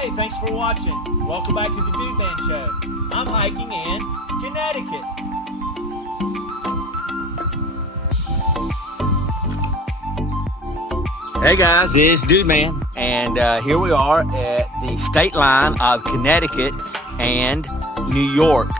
Hey, thanks for watching. Welcome back to the DudeMan Show. I'm hiking in Connecticut. Hey guys, it's DudeMan, and here we are at the state line of Connecticut and New York.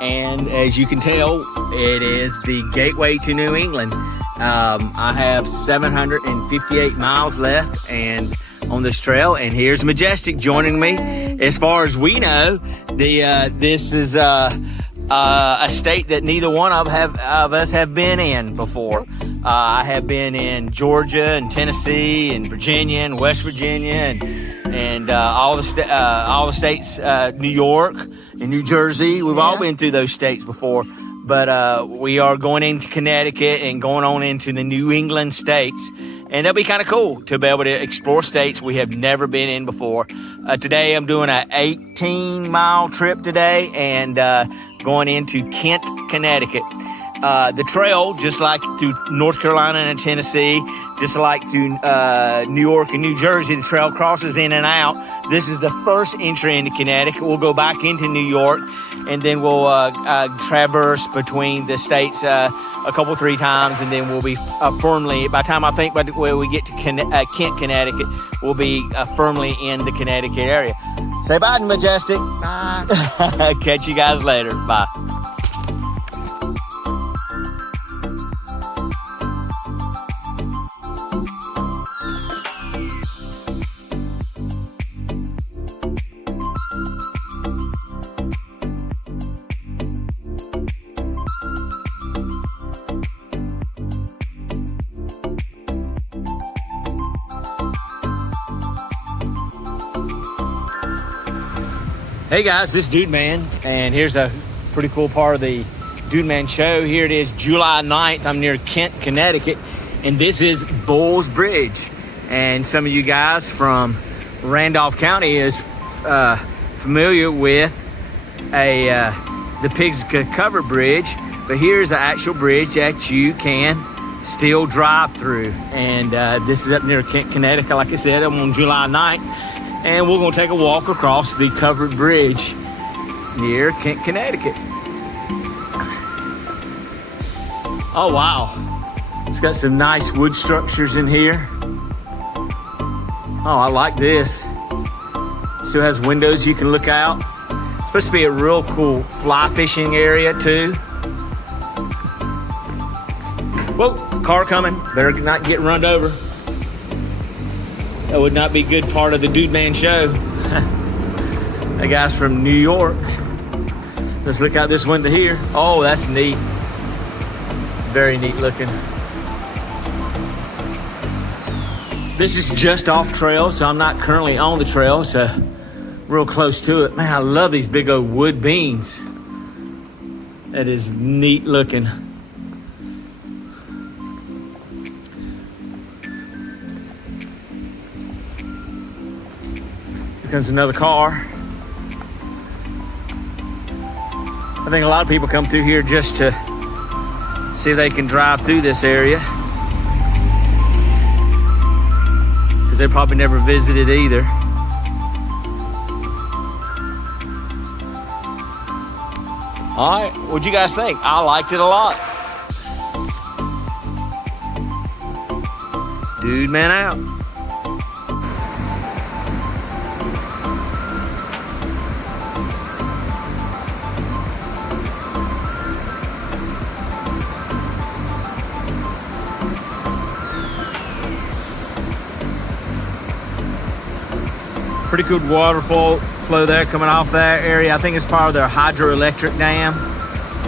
And as you can tell, it is the gateway to New England. I have 758 miles left and on this trail, and here's Majestic joining me. As far as we know, this is a state that neither one of us have been in before. I have been in Georgia and Tennessee and Virginia and West Virginia and all the states, New York and New Jersey. We've all been through those states before, but we are going into Connecticut and going on into the New England states. And that'll be kind of cool to be able to explore states we have never been in before. Today I'm doing an 18-mile trip today and going into Kent, Connecticut. The trail, just like through North Carolina and Tennessee, just like through New York and New Jersey, the trail crosses in and out. This is the first entry into Connecticut. We'll go back into New York, and then we'll traverse between the states a couple, 3 times, and then we'll be firmly, by the time I think when we get to Kent, Connecticut, we'll be firmly in the Connecticut area. Say bye to Majestic. Bye. Catch you guys later. Bye. Hey guys, this is DudeMan, and here's a pretty cool part of the DudeMan Show. Here it is, July 9th. I'm near Kent, Connecticut, and this is Bull's Bridge. And some of you guys from Randolph County is familiar with the Pigs Covered Bridge, but here's an actual bridge that you can still drive through. And this is up near Kent, Connecticut. Like I said, I'm on July 9th. And we're going to take a walk across the covered bridge near Kent, Connecticut. Oh, wow. It's got some nice wood structures in here. Oh, I like this. Still has windows you can look out. It's supposed to be a real cool fly fishing area, too. Whoa, car coming. Better not get run over. That would not be a good part of the DudeMan Show. That guy's from New York. Let's look out this window here. Oh, that's neat. Very neat looking. This is just off trail, so I'm not currently on the trail, so real close to it. Man, I love these big old wood beams. That is neat looking. Comes another car. I think a lot of people come through here just to see if they can drive through this area, because they probably never visited either. All right, what'd you guys think? I liked it a lot. DudeMan out. Pretty good waterfall flow there coming off that area. I think it's part of their hydroelectric dam.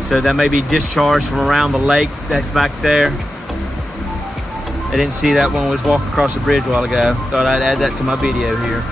So that may be discharged from around the lake that's back there. I didn't see that when I was walking across the bridge a while ago. Thought I'd add that to my video here.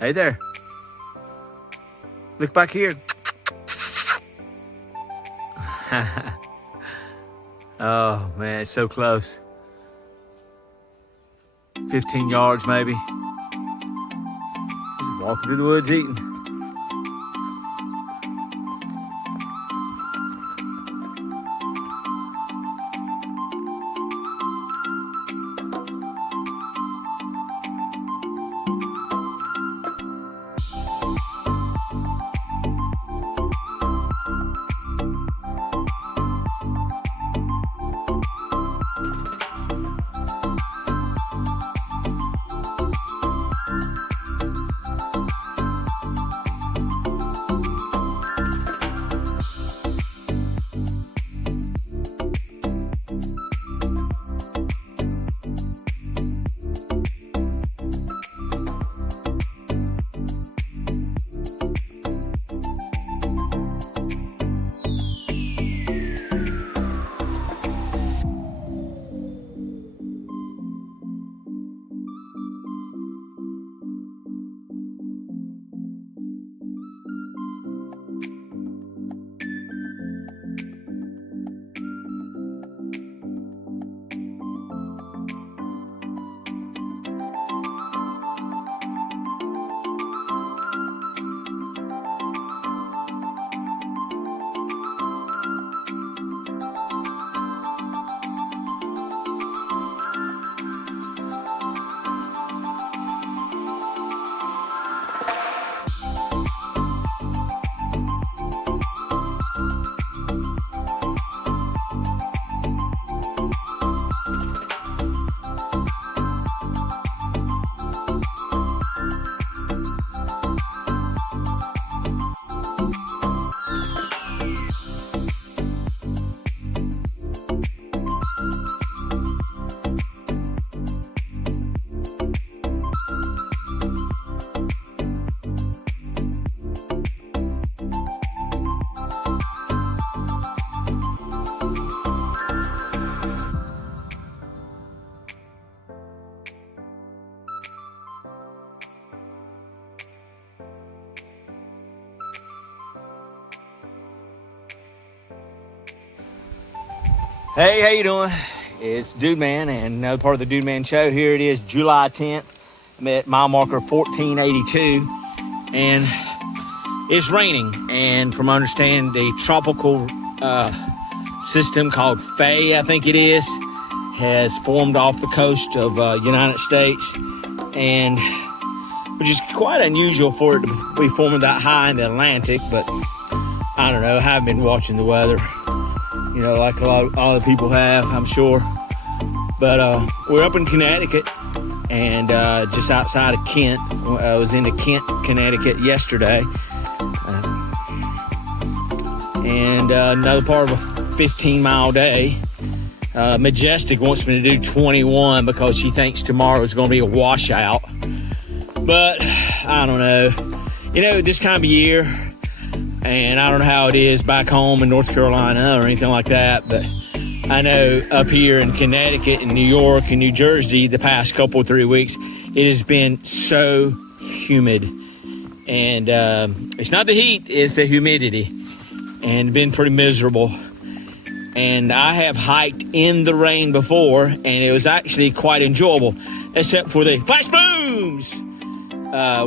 Hey there. Look back here. Oh man, it's so close. 15 yards maybe. Just walking through the woods eating. Hey, how you doing? It's DudeMan and another part of the DudeMan show. Here it is, July 10th. I'm at mile marker 1482, and it's raining. And from understanding, the tropical system called Faye, I think it is, has formed off the coast of United States, and which is quite unusual for it to be forming that high in the Atlantic. But I don't know. I haven't been watching the weather, you know, like a lot of other people have, I'm sure. But we're up in Connecticut, and just outside of Kent. I was into Kent, Connecticut yesterday. And another part of a 15-mile day. Majestic wants me to do 21 because she thinks tomorrow is going to be a washout. But I don't know. You know, this time of year, and I don't know how it is back home in North Carolina or anything like that, but I know up here in Connecticut and New York and New Jersey the past couple 3 weeks, it has been so humid. And it's not the heat, it's the humidity. And been pretty miserable. And I have hiked in the rain before, and it was actually quite enjoyable, except for the flash booms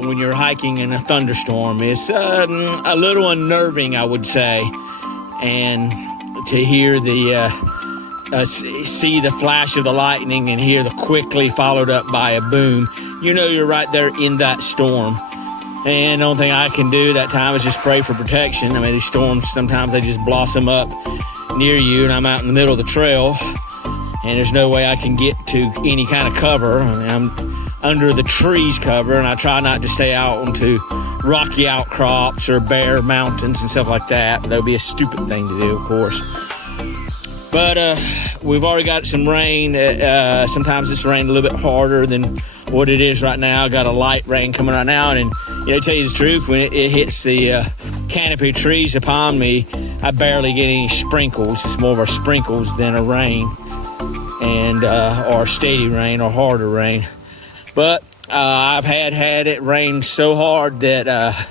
when you're hiking in a thunderstorm. It's a little unnerving, I would say. And to hear see the flash of the lightning and hear the quickly followed up by a boom, you know you're right there in that storm. And the only thing I can do that time is just pray for protection. I mean, these storms, sometimes they just blossom up near you, and I'm out in the middle of the trail, and there's no way I can get to any kind of cover. I mean, I'm under the trees cover, and I try not to stay out onto rocky outcrops or bare mountains and stuff like that. That would be a stupid thing to do, of course. But we've already got some rain. Sometimes it's rained a little bit harder than what it is right now. Got a light rain coming right now, and you know, to tell you the truth, when it hits the canopy trees upon me, I barely get any sprinkles. It's more of a sprinkles than a rain, and or steady rain or harder rain. But I've had it rain so hard that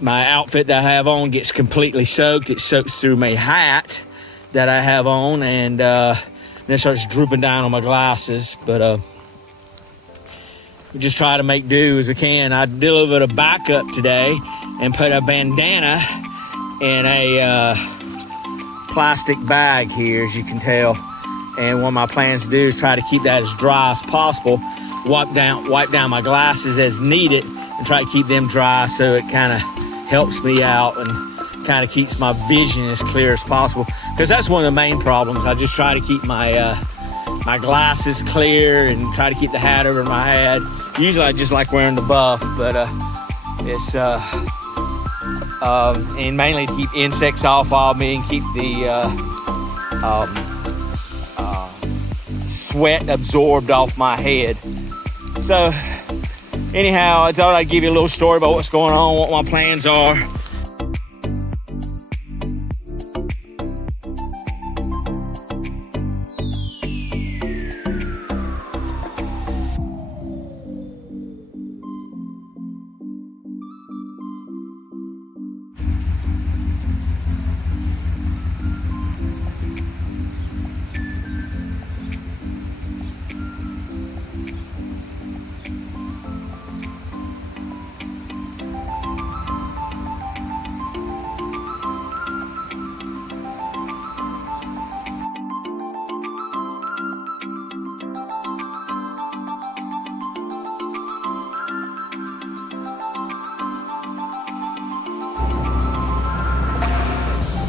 my outfit that I have on gets completely soaked. It soaks through my hat that I have on, and then it starts drooping down on my glasses. But we just try to make do as we can. I delivered a backup today and put a bandana in a plastic bag here, as you can tell. And one of my plans to do is try to keep that as dry as possible. Wipe down my glasses as needed and try to keep them dry, so it kind of helps me out and kind of keeps my vision as clear as possible. Because that's one of the main problems. I just try to keep my my glasses clear and try to keep the hat over my head. Usually I just like wearing the buff, but it's and mainly to keep insects off of me and keep the sweat absorbed off my head. So anyhow, I thought I'd give you a little story about what's going on, what my plans are.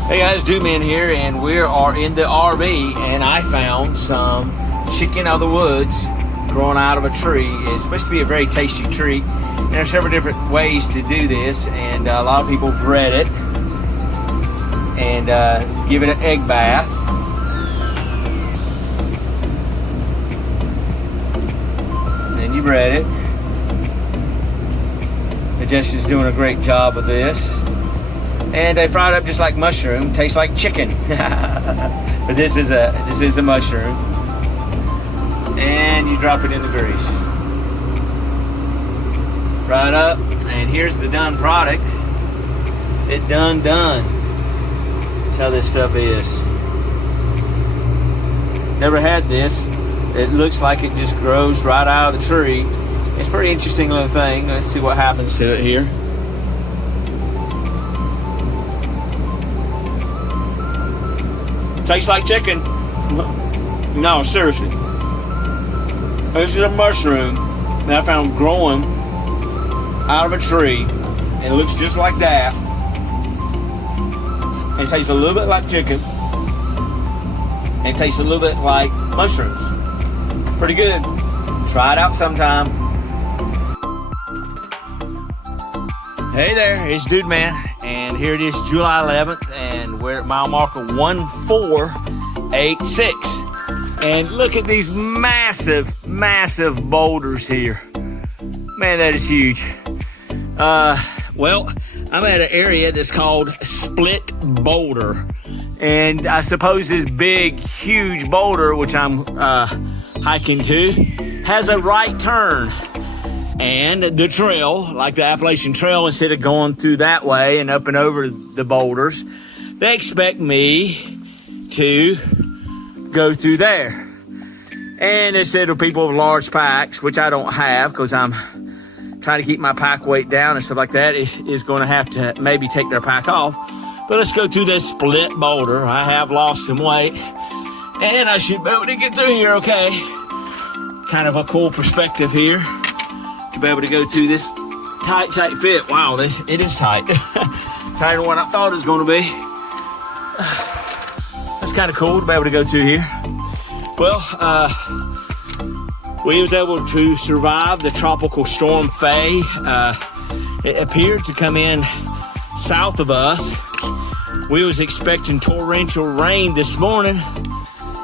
Hey guys, DudeMan here, and we are in the RV, and I found some chicken of the woods growing out of a tree. It's supposed to be a very tasty treat, and there's several different ways to do this, and a lot of people bread it and give it an egg bath. And then you bread it. And Jess doing a great job of this. And they fry it up just like mushroom. Tastes like chicken, but this is a mushroom. And you drop it in the grease, fry it up, and here's the done product. It done. That's how this stuff is. Never had this. It looks like it just grows right out of the tree. It's a pretty interesting little thing. Let's see what happens to it here. Tastes like chicken. No, seriously. This is a mushroom that I found growing out of a tree. And it looks just like that. And it tastes a little bit like chicken. And it tastes a little bit like mushrooms. Pretty good. Try it out sometime. Hey there, it's DudeMan. And here it is, July 11th, and we're at mile marker 1486. And look at these massive boulders here. Man, that is huge. Well, I'm at an area that's called Split Boulder. And I suppose this big, huge boulder, which I'm hiking to, has a right turn. And the trail, like the Appalachian Trail, instead of going through that way and up and over the boulders, they expect me to go through there. And they said to people with large packs, which I don't have because I'm trying to keep my pack weight down and stuff like that, is going to have to maybe take their pack off. But let's go through this split boulder. I have lost some weight, and I should be able to get through here okay. Kind of a cool perspective here. To be able to go through this tight fit. Wow, it is tight. Tighter than what I thought it was going to be. That's kind of cool to be able to go through here. Well, we was able to survive the tropical storm Faye. It appeared to come in south of us. We was expecting torrential rain this morning,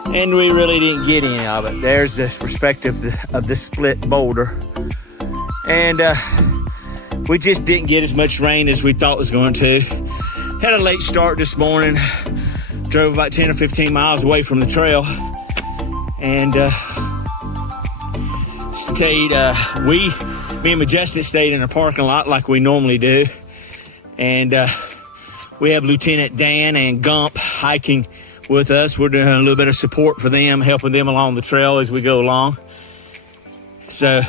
and we really didn't get any of it. There's this perspective of the split boulder. And we just didn't get as much rain as we thought it was going to. Had a late start this morning. Drove about 10 or 15 miles away from the trail. And stayed, me and Majestic stayed in a parking lot like we normally do. And we have Lieutenant Dan and Gump hiking with us. We're doing a little bit of support for them, helping them along the trail as we go along. So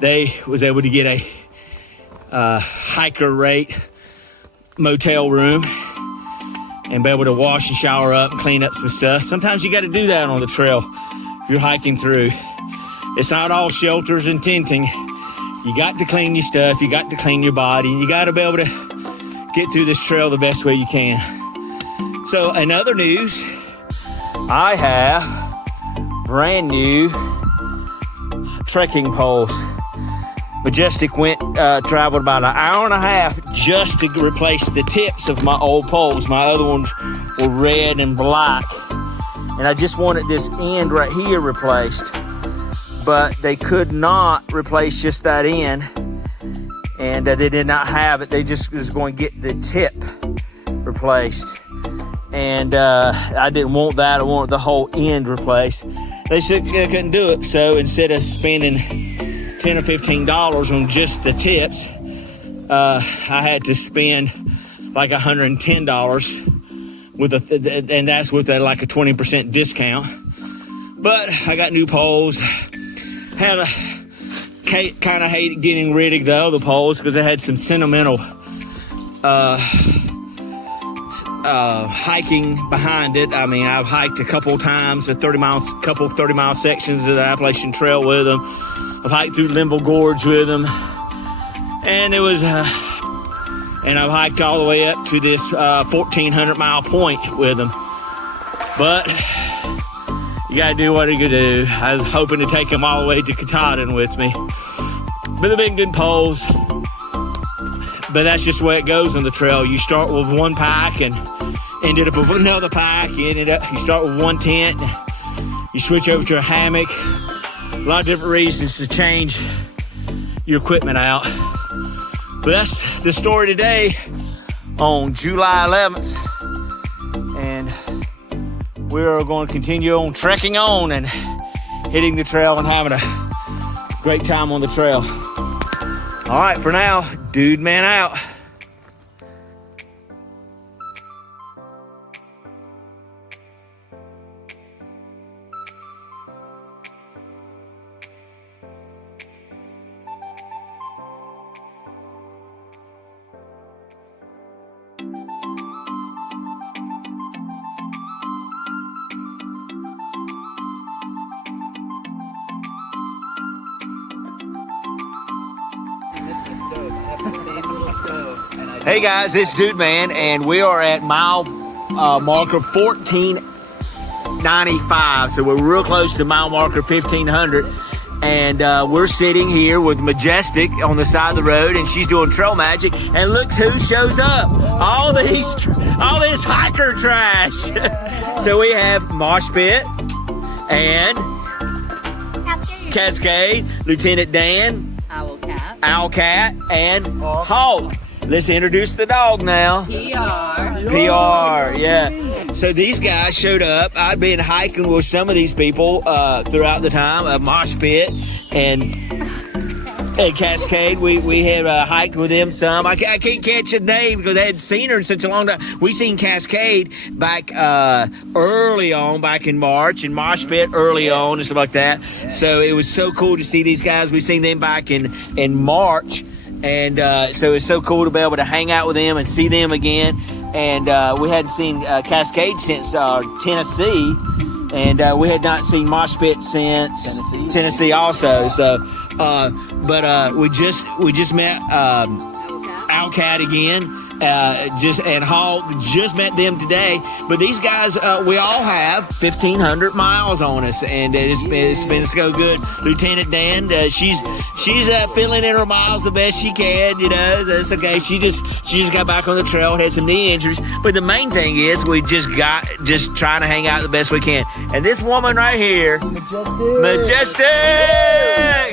they was able to get a hiker rate motel room and be able to wash and shower up and clean up some stuff. Sometimes you got to do that on the trail if you're hiking through. It's not all shelters and tenting. You got to clean your stuff, you got to clean your body, and you got to be able to get through this trail the best way you can. So in other news, I have brand new trekking poles. Majestic traveled about an hour and a half just to replace the tips of my old poles. My other ones were red and black. And I just wanted this end right here replaced. But they could not replace just that end. And they did not have it. They just was going to get the tip replaced. And I didn't want that. I wanted the whole end replaced. They said they couldn't do it. So instead of spending $10 or $15 on just the tips, I had to spend like $110 with and that's with like a 20% discount. But I got new poles. Kind of hated getting rid of the other poles because I had some sentimental hiking behind it. I mean, I've hiked a couple times, couple 30-mile sections of the Appalachian Trail with them. I've hiked through Limble Gorge with them, and it was, and I've hiked all the way up to this 1,400-mile point with them. But you gotta do what you can do. I was hoping to take them all the way to Katahdin with me, but they've been good poles. But that's just the way it goes on the trail. You start with one pack and ended up with another pack. You start with one tent, you switch over to a hammock. A lot of different reasons to change your equipment out. But that's the story today on July 11th. And we're going to continue on trekking on and hitting the trail and having a great time on the trail. All right, for now, DudeMan out. Hey guys, it's DudeMan, and we are at mile marker 1495. So we're real close to mile marker 1500. And we're sitting here with Majestic on the side of the road, and she's doing trail magic. And look who shows up! All this hiker trash. So we have Mosh Pit and Cascade, Lieutenant Dan, Owlcat, and Hawk. Let's introduce the dog now. PR, yeah. So these guys showed up. I've been hiking with some of these people throughout the time. Mosh Pit and Cascade. We had hiked with them some. I can't catch a name because I hadn't seen her in such a long time. We seen Cascade back early on, back in March, and Mosh Pit early on and stuff like that. So it was so cool to see these guys. We seen them back in March. And so it's so cool to be able to hang out with them and see them again. And we hadn't seen Cascade since Tennessee, and we had not seen Mosh Pit since Tennessee also. So, but we just met Owlcat again. And Hawk just met them today. But these guys, we all have 1,500 miles on us, and it's been so good. Lieutenant Dan, she's filling in her miles the best she can. You know, that's okay. She just got back on the trail, had some knee injuries. But the main thing is we just trying to hang out the best we can. And this woman right here, Majestic.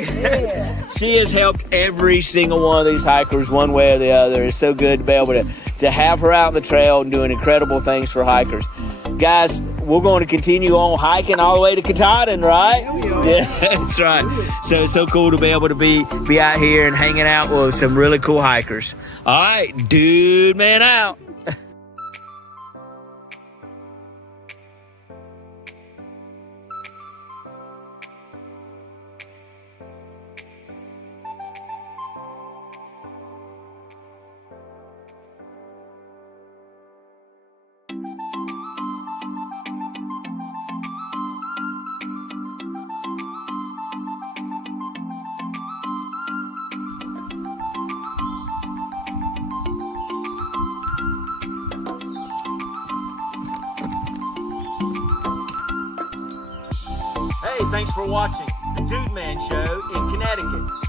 Yeah. She has helped every single one of these hikers one way or the other. It's so good to be able to have her out on the trail and doing incredible things for hikers. Guys, we're going to continue on hiking all the way to Katahdin, right? Yeah, we are. Yeah, that's right. So it's so cool to be able to be out here and hanging out with some really cool hikers. All right, DudeMan out. Hey, thanks for watching the DudeMan Show in Connecticut.